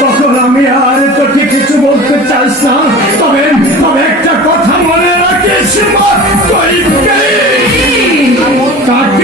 তখন আমি আর তোকে কিছু বলতে চাইস না, তবে একটা কথা মনে রাখিস, কাকে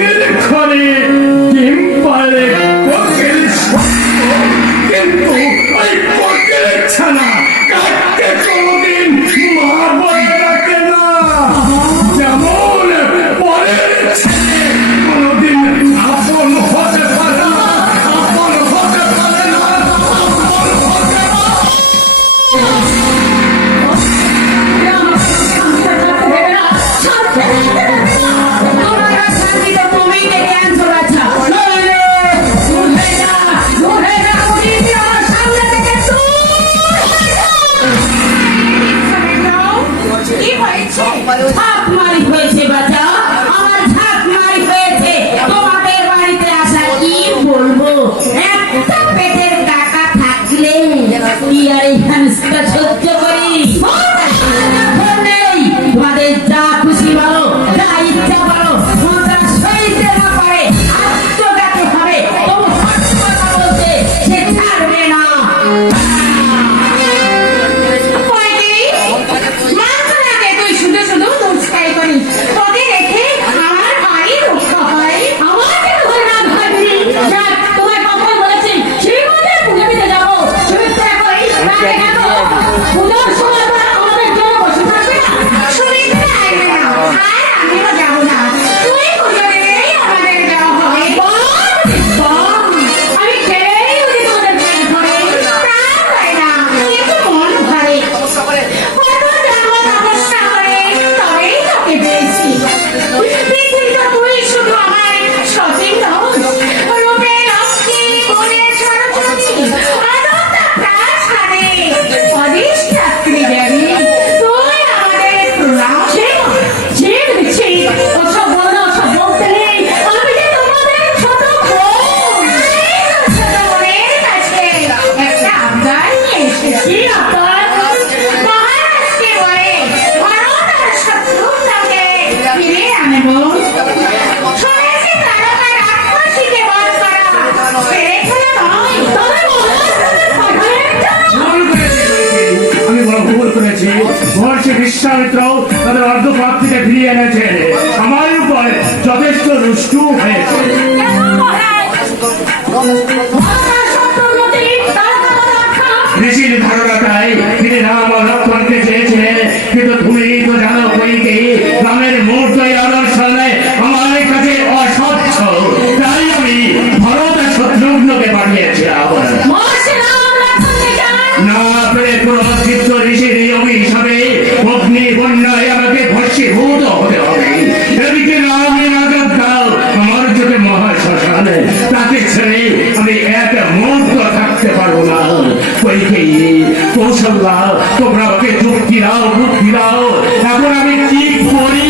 বিশ্বামিত্র তাদের অর্ধপথ থেকে ফিরিয়ে এনেছে। আমার উপর যথেষ্ট রুষ্টু হয়েছে। ঋষির ধারণাটাই তিনি রাম ও লক্ষ্মণকে চেয়েছিলেন, কিন্তু তুমি তো জানো কইকে রামের মূর্ত আদর্শনে আমার কাছে অস্বচ্ছ, তাই আমি ভরত শত্রুঘ্নকে পাঠিয়েছিলাম। না পেরে পুরোহিত ঋষির অভিশাপে অগ্নি বন্যায় আমাকে ভস্মীভূত হতে হবে। এদিকে রামের আঘাত দাও আমার চোখে মহাশ্মশানে, তাকে ছেড়ে আমি এক মুহূর্ত থাকতে পারবো না। কইকেই কৌশল্যা তোমরা আমাকে যুক্তি দাও, বুদ্ধি দাও, এখন আমি কি করি?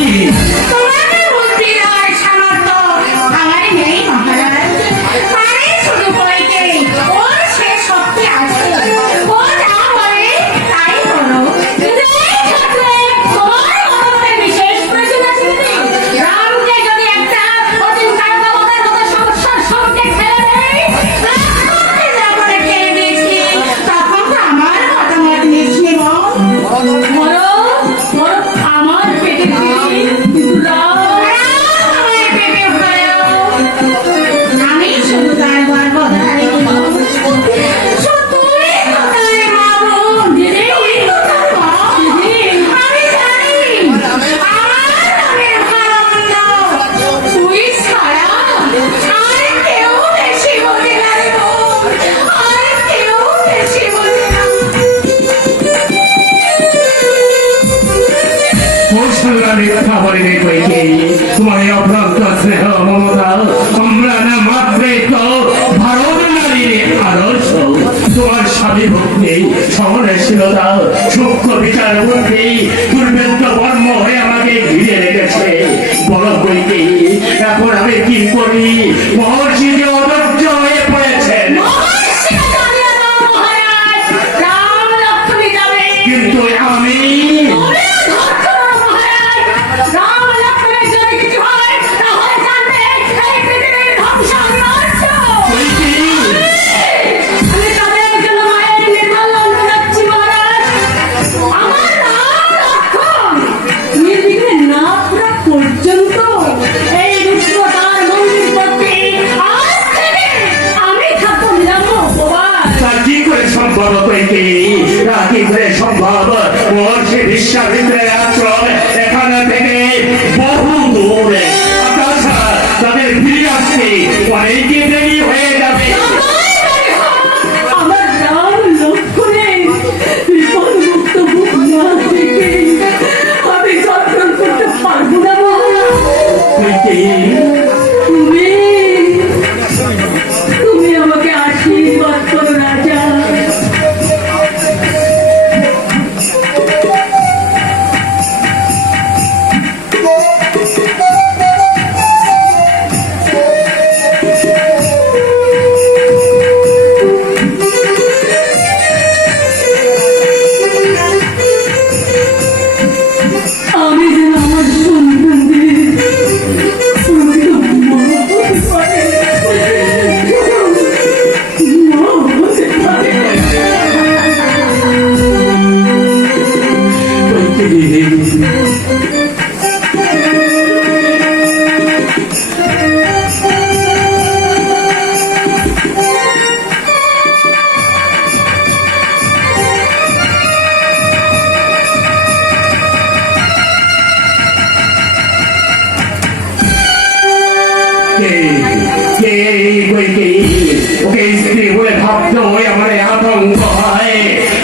তোমার অভ্রান্ত স্নেহ মমতা সম্রাট মাত্রে তো ভারত নারীর আদর্শ। তোমার স্বামী ভক্তি সহনশীলতা সূক্ষ্ম বিচার বুদ্ধি দুর্ভেদ্য কর্ম হয়ে আমাকে ঘিরে রেখেছে। বড় বইকে এখন আমি কি করি? মহর্ষি যে অধৈর্য হয়ে পড়েছেন, কিন্তু আমি সম্ভব মহর্ষি বিশ্বামিত্রের আশ্রম এখানে থেকে বহু দূরে, তাদের ফিরে আসতে অনেকে দেরি হয়ে যাবে। আমার রাম লক্ষ্মণের বিপদমুক্ত মুখ না দেখে আমি সন্তান করতে পারবো না। তুমি আমাকে আশীর্বাদ করো রাজা।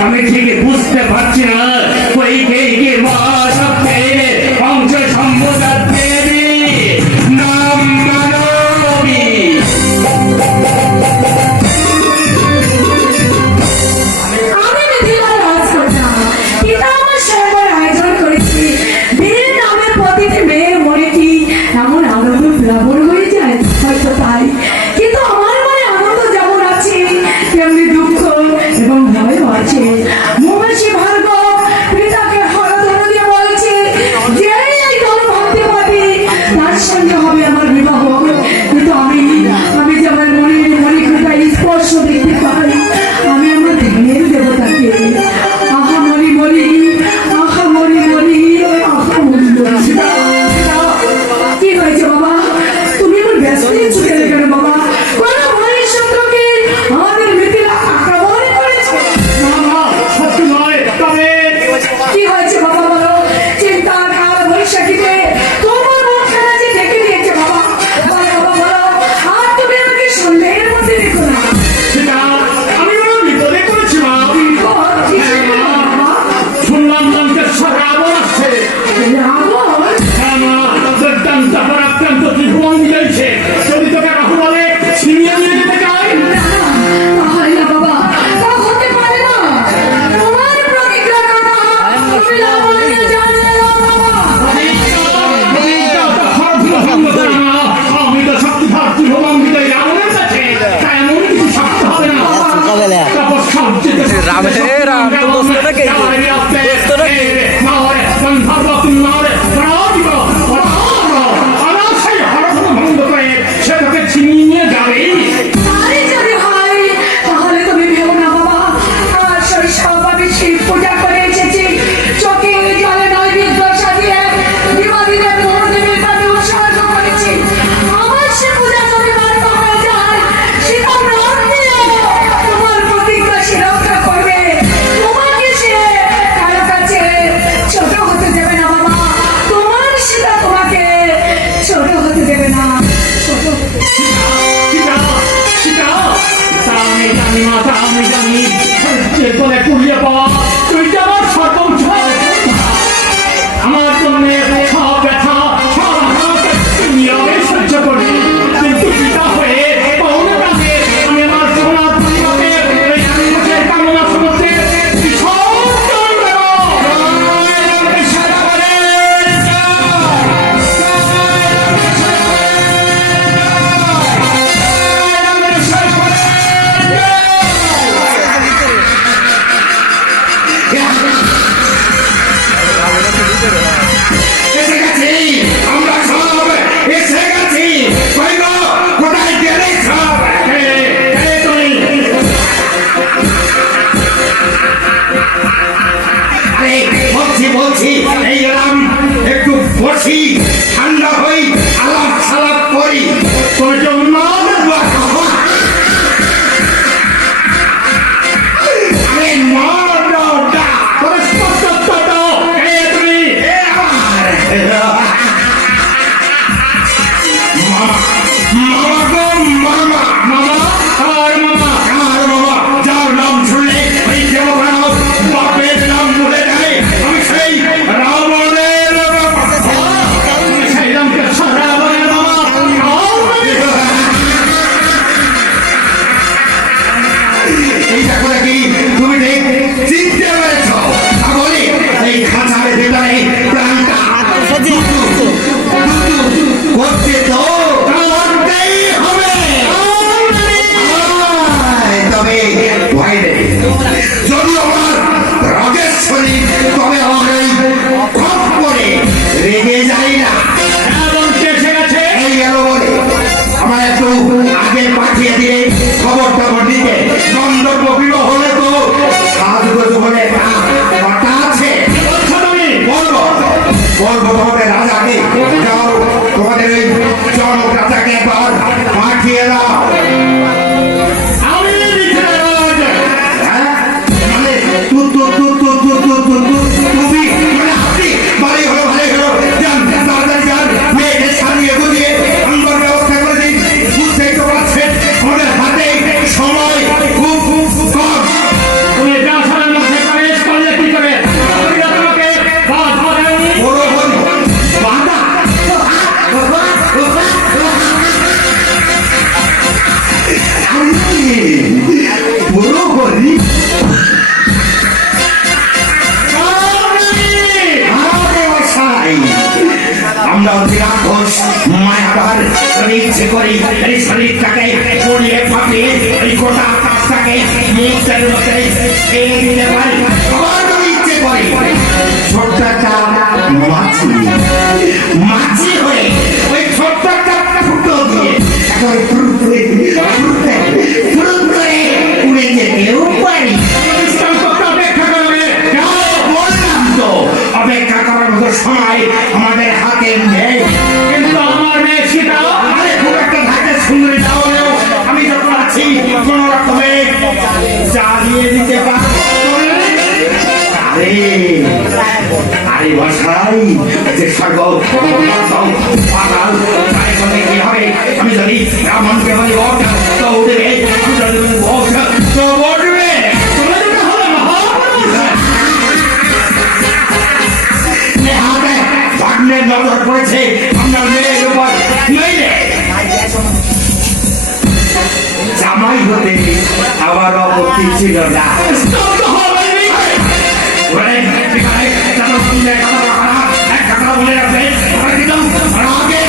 আমি ঠিক বুঝতে পারছি না কইকে মা সত্যের অংশ সম্বোধন দেবী নাম মানবী। আমি মিথিলার রাজকন্যা, পিতা আমার সর্বর আয়োজন করেছি। বীর নামের প্রতিটি মেয়ের মনে কি এমন আনন্দ প্লাবন হয়ে যায়? হয়তো তাই, কিন্তু আমার মনে আনন্দ যেমন আছে তেমনি দুঃখ এবং ভয়ও আছে। মহর্ষি ভার্গব বসি ঠান্ডা হই আলাপ সালাপ করি তুমি তো উন্মাদ। আরে মরদা তবে স্পষ্ট উত্তর দাও, কে তুমি? এ আমার মামা মামা গো মামা মামা? আর মামা? আমার বাবা যার নাম শুনলে ওই দেবরাজ বাপের নাম বলে দেয় আমি সেই রাবণের বাবা। তুমি সেই রামকে সারা বলে মামা? এইটা করে কি তুমি ঠিক চিনতে পেরেছ? তাহলে এই খাঁচার ভেতরে প্রাণটা করতে তো করতেই হবে। তবে ভয় নেই, যদি আমার রাগের শরীর তবে আমার এই খপ করে রেগে যাই না। এবং কে এসে গেছে? এই গেল বলে আমার একটু আগে পাঠিয়ে দিয়ে খবরটা দিতে গন্তব্য বিবাহ হলে তো সাজগোজ বলে কথা আছে। বলছো তুমি? বলবো বলবো তোমাদের রাজাকে, যাও তোমাদের ওই জনক রাজাকে একবার পাঠিয়ে দাও। আমি দিতে রাজ। হ্যাঁ? মানে তুমি মানে আপনি ভালোই হলো ভালোই হলো যান তাড়াতাড়ি যান, মেয়েকে সারিয়ে গুজিয়ে আনবার ব্যবস্থা করে দিন। বুঝতেই তো পারছেন আমাদের হাতে সময় খুব খুব কম। তুমি যা সারার মধ্যে কাজ করলে কি করে? আমি যা তোমাকে বাধা দেয়নি। বড় হল বাধা বড় হলি আমরা অতি রাক্ষস মায়াবার ইচ্ছে করি এই শরীরটাকে পড়িয়ে ফাটিয়ে এই গোটা আকাশটাকে মুহূর্তের মধ্যে খেয়ে দিতে পারি। আবার যদি ইচ্ছে করি ছোট্ট একটা মাছি মাছি হয়ে ওই ছোট্ট একটা ফুটো দিয়ে এখন ফুরুত করে উড়ে যেতেও পারি। দৃষ্টান্তটা অপেক্ষা করবে। যাও, বললাম তো অপেক্ষা করার মতো সময় আমাদের হাতে নেই। কিন্তু আমার মেয়ে সীতা আরে খুব একটা ঘাটে সুন্দরী না হলেও আমি যখন আছি কোন রকমে চালিয়ে দিতে পারবো। আরে আরে ভাষাই যে স্বর্গ পাতাল তাই বলে কি হবে? আমি যদি রামনকে বলি ওঠ তো উঠবে, আমি যদি বলি ওঠ তো উঠবে। তুমি যেতে হবে হাতে ভাগ্নের নজর পড়েছে আপনার মেয়ের উপর, নইলে জামাই হতে আমার আপত্তি ছিল না। স্তব্ধ হবে নি। ওরে, ঠিকানায় যত শুনলে কথা বলা, এক কথা বলে রাখবে, আমরা কিন্তু রাগে